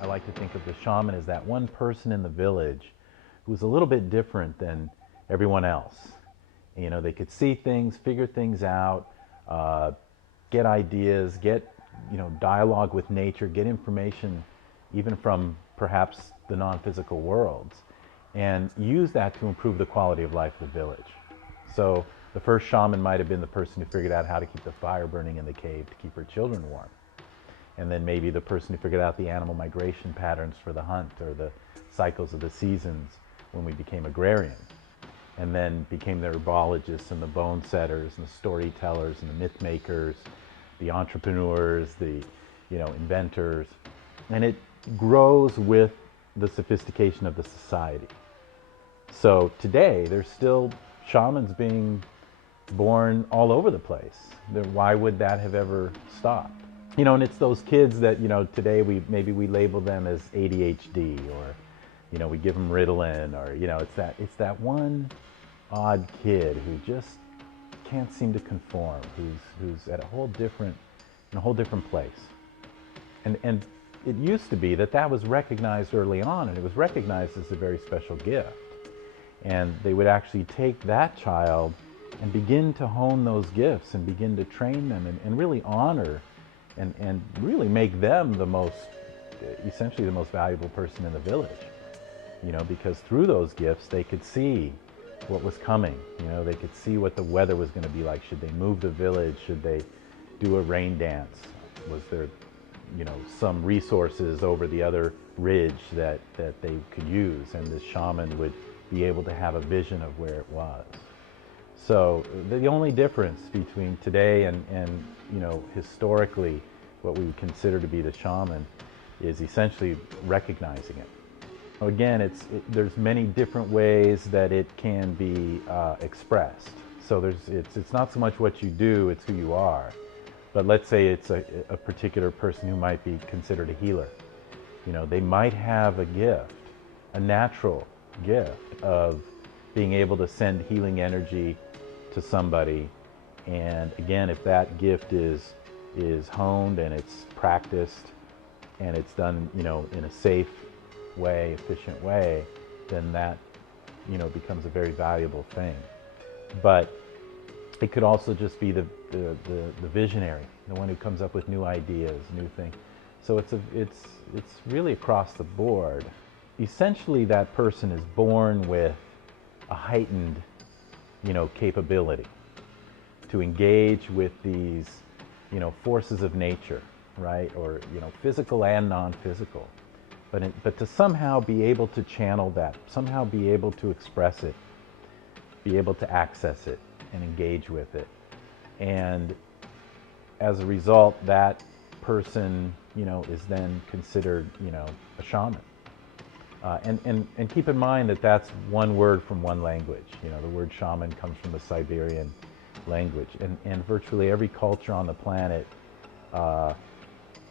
I like to think of the shaman as that one person in the village who's a little bit different than everyone else. You know, they could see things, figure things out, uh, get ideas, get, dialogue with nature, get information even from perhaps the non-physical worlds, and use that to improve the quality of life of the village. So the first shaman might have been the person who figured out how to keep the fire burning in the cave to keep her children warm. And then maybe the person who figured out the animal migration patterns for the hunt, or the cycles of the seasons when we became agrarian. And then became the herbologists and the bone setters and the storytellers and the myth makers, the entrepreneurs, the inventors. And it grows with the sophistication of the society. So today there's still shamans being born all over the place. Why would that have ever stopped? And it's those kids that, today maybe we label them as ADHD, or, we give them Ritalin, or, it's that one odd kid who just can't seem to conform, who's at in a whole different place. And it used to be that was recognized early on, and it was recognized as a very special gift. And they would actually take that child and begin to hone those gifts and begin to train them and really honor and really make them essentially the most valuable person in the village. Because through those gifts they could see what was coming. They could see what the weather was going to be like. Should they move the village? Should they do a rain dance? Was there, some resources over the other ridge that they could use? And the shaman would be able to have a vision of where it was. So the only difference between today and historically what we would consider to be the shaman is essentially recognizing it. Again, there's many different ways that it can be expressed. So it's not so much what you do, it's who you are. But let's say it's a particular person who might be considered a healer. They might have a gift, a natural gift of being able to send healing energy to somebody. And again, if that gift is honed and it's practiced and it's done, in a safe way, efficient way, then that, becomes a very valuable thing. But it could also just be the visionary, the one who comes up with new ideas, new things. So it's really across the board. Essentially, that person is born with a heightened, capability to engage with these, forces of nature, right? Or, physical and non-physical. But to somehow be able to channel that, somehow be able to express it, be able to access it and engage with it. And as a result, that person, is then considered, a shaman. And keep in mind that that's one word from one language. The word shaman comes from the Siberian language. And virtually every culture on the planet,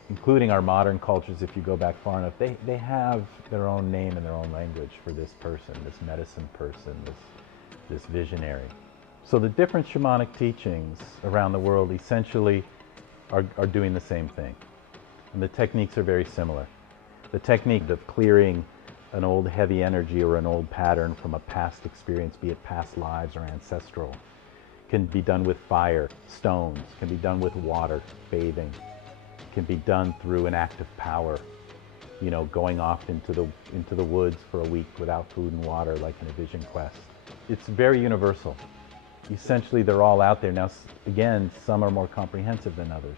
including our modern cultures, if you go back far enough, they have their own name and their own language for this person, this medicine person, this visionary. So the different shamanic teachings around the world essentially are doing the same thing. And the techniques are very similar. The technique of clearing an old heavy energy or an old pattern from a past experience, be it past lives or ancestral, can be done with fire, stones, can be done with water, bathing, can be done through an act of power, going off into the woods for a week without food and water, like in a vision quest. It's very universal. Essentially, they're all out there. Now, again, some are more comprehensive than others.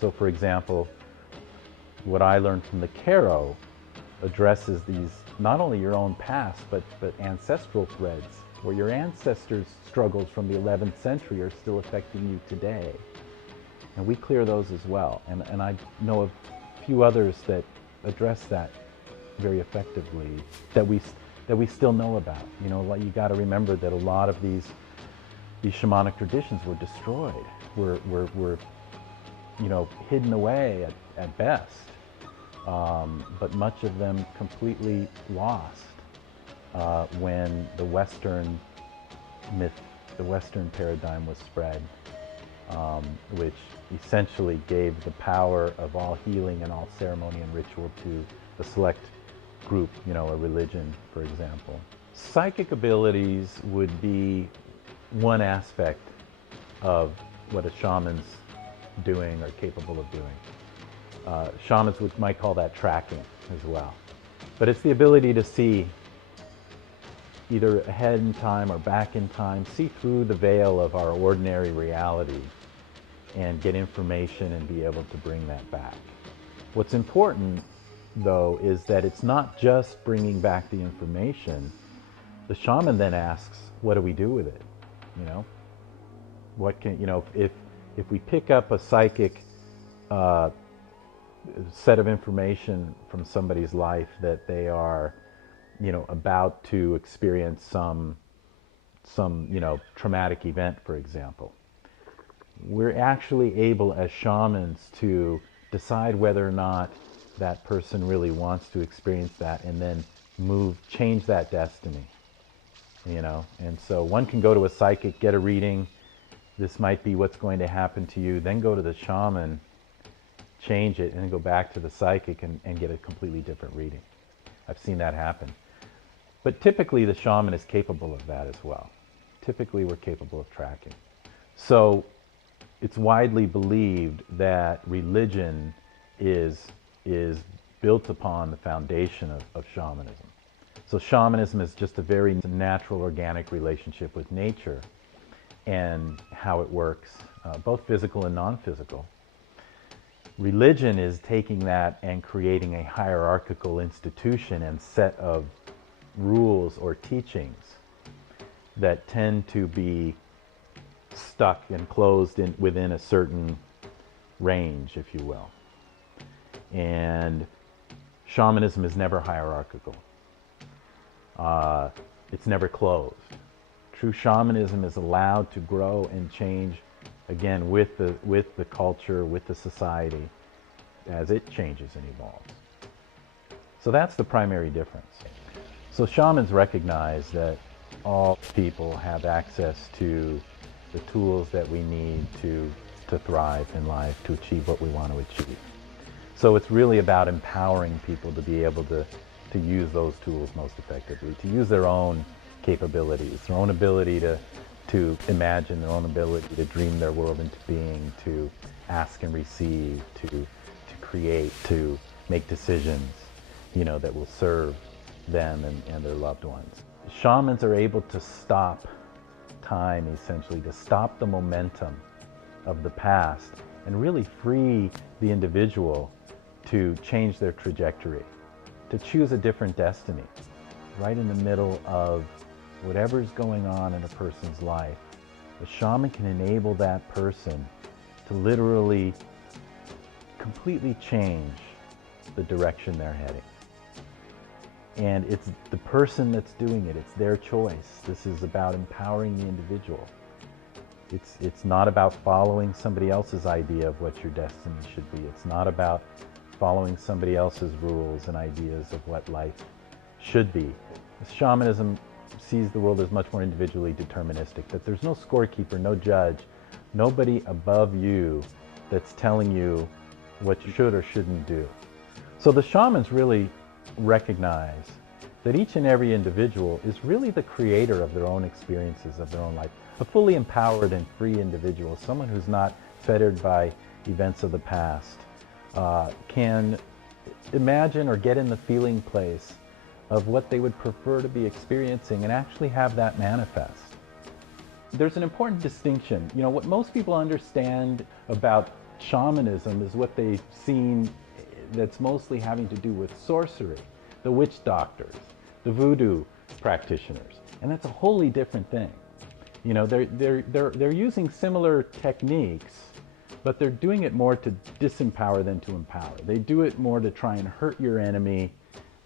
So for example, what I learned from the Karo addresses these, not only your own past, but ancestral threads, where your ancestors' struggles from the 11th century are still affecting you today. And we clear those as well. And I know of a few others that address that very effectively, that we still know about. You got to remember that a lot of these shamanic traditions were destroyed, were hidden away at best, but much of them completely lost when the Western myth, the Western paradigm was spread. which essentially gave the power of all healing and all ceremony and ritual to a select group, a religion, for example. Psychic abilities would be one aspect of what a shaman's doing or capable of doing. Shamans might call that tracking as well. But it's the ability to see either ahead in time or back in time, see through the veil of our ordinary reality and get information and be able to bring that back. What's important, though, is that it's not just bringing back the information. The shaman then asks, what do we do with it? What can, if we pick up a psychic set of information from somebody's life that they are, about to experience some traumatic event, for example, we're actually able as shamans to decide whether or not that person really wants to experience that and then change that destiny, And so one can go to a psychic, get a reading, this might be what's going to happen to you, then go to the shaman, change it, and then go back to the psychic and get a completely different reading. I've seen that happen. But typically the shaman is capable of that as well. Typically we're capable of tracking. So it's widely believed that religion is built upon the foundation of shamanism. So shamanism is just a very natural, organic relationship with nature and how it works, both physical and non-physical. Religion is taking that and creating a hierarchical institution and set of rules or teachings that tend to be stuck and closed within a certain range, if you will. And shamanism is never hierarchical. It's never closed. True shamanism is allowed to grow and change, again, with the culture, with the society, as it changes and evolves. So that's the primary difference. So shamans recognize that all people have access to the tools that we need to thrive in life, to achieve what we want to achieve. So it's really about empowering people to be able to use those tools most effectively, to use their own capabilities, their own ability to imagine, their own ability to dream their world into being, to ask and receive, to create, to make decisions, that will serve them and their loved ones. Shamans are able to stop time, essentially, to stop the momentum of the past and really free the individual to change their trajectory, to choose a different destiny, right in the middle of whatever's going on in a person's life. The shaman can enable that person to literally completely change the direction they're heading. And it's the person that's doing it. It's their choice. This is about empowering the individual. It's not about following somebody else's idea of what your destiny should be. It's not about following somebody else's rules and ideas of what life should be. Shamanism sees the world as much more individually deterministic, that there's no scorekeeper, no judge, nobody above you that's telling you what you should or shouldn't do. So the shamans really recognize that each and every individual is really the creator of their own experiences, of their own life. A fully empowered and free individual, someone who's not fettered by events of the past, can imagine or get in the feeling place of what they would prefer to be experiencing and actually have that manifest. There's an important distinction. What most people understand about shamanism is what they've seen that's mostly having to do with sorcery, the witch doctors, the voodoo practitioners, and that's a wholly different thing. They're using similar techniques, but they're doing it more to disempower than to empower. They do it more to try and hurt your enemy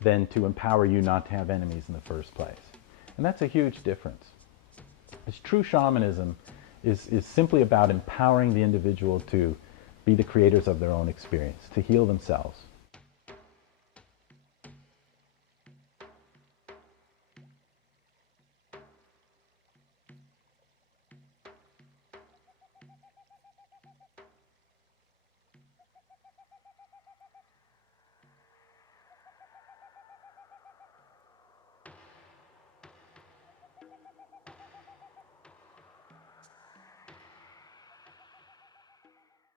than to empower you not to have enemies in the first place. And that's a huge difference. True shamanism is simply about empowering the individual to be the creators of their own experience, to heal themselves.